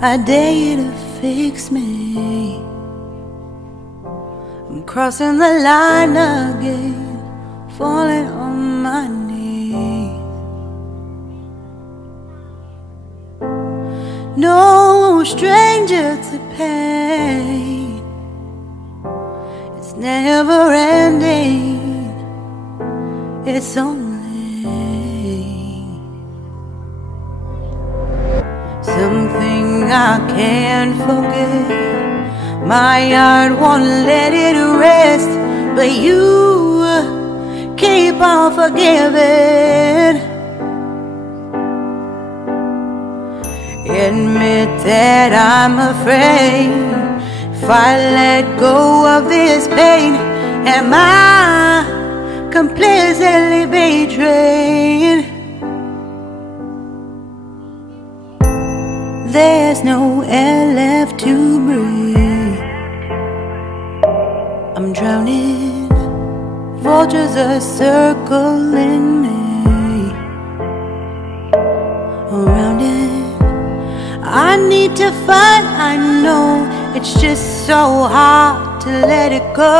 I dare you to fix me. I'm crossing the line again, falling on my knees. No stranger to pain, it's never ending, it's only something I can't forget. My heart won't let it rest, but you keep on forgiving. Admit that I'm afraid. If I let go of this pain, am I completely betrayed? There's no air left to breathe. I'm drowning, vultures are circling me. Around it, I need to fight. I know it's just so hard to let it go.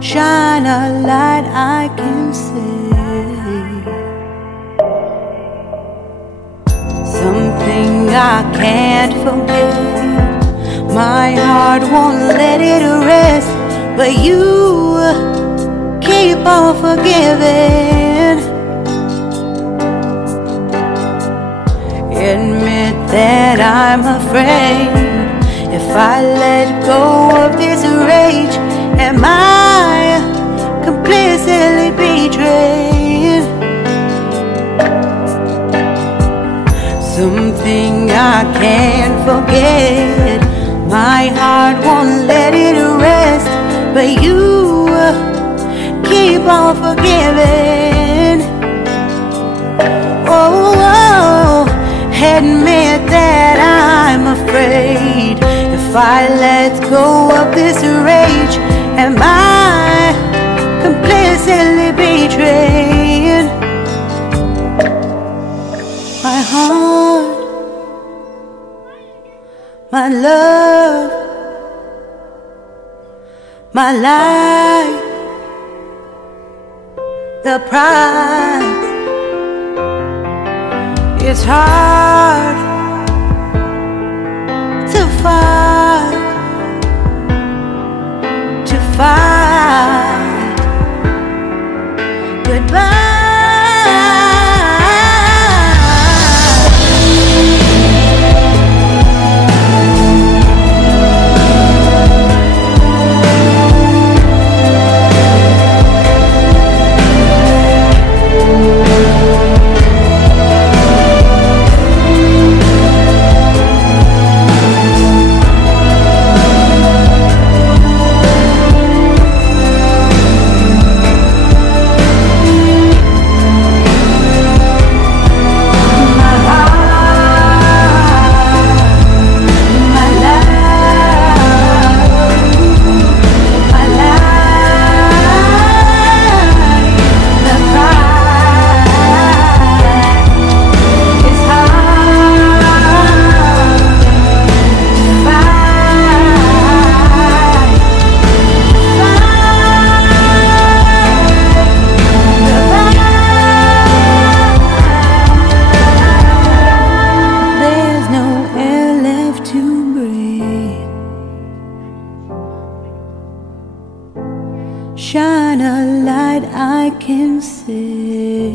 Shine a light I can see. Something I can't forget. My heart won't let it rest, but you keep on forgiving. Admit that I'm afraid. If I let go of this rage, am I completely betrayed? Something I can't forget. My heart won't let it rest, but you keep on forgiving. Oh, admit that I'm afraid. If I let go of this rage, am I completely betrayed? My heart, my love, my life, the price. It's hard to fight, goodbye. Shine a light I can see.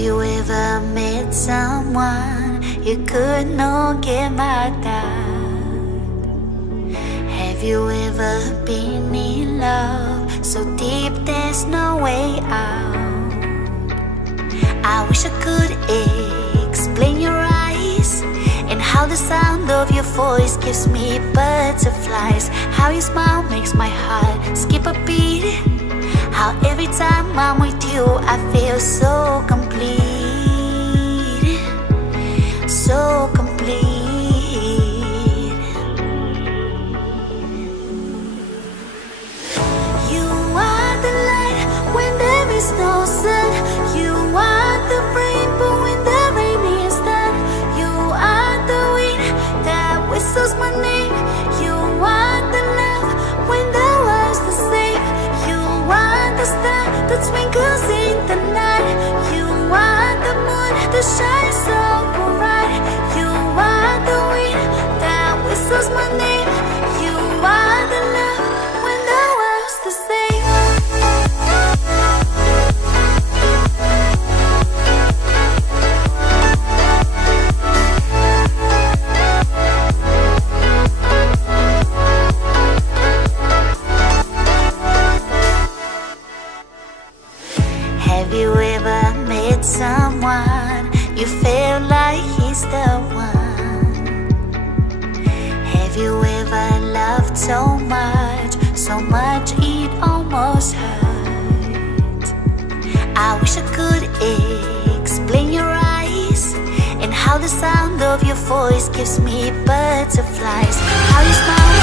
you ever met someone you could not get mad at? Have you ever been in love so deep there's no way out? I wish I could explain your eyes and how the sound of your voice gives me butterflies. How your smile makes my heart skip a beat. How every time I'm with you I feel so complete. So complete. You are the light when there is no sun. You are the rainbow when the rain is done. You are the wind that whistles my name. You are the love when the world's the same. You are the star that twinkles in the night. You are the moon that shines so bright. You are the wind that whistles my name. You are the love when the world's the same. Have you ever met someone you felt like he's the one? Have you ever loved so much it almost hurt? I wish I could explain your eyes and how the sound of your voice gives me butterflies. How you smile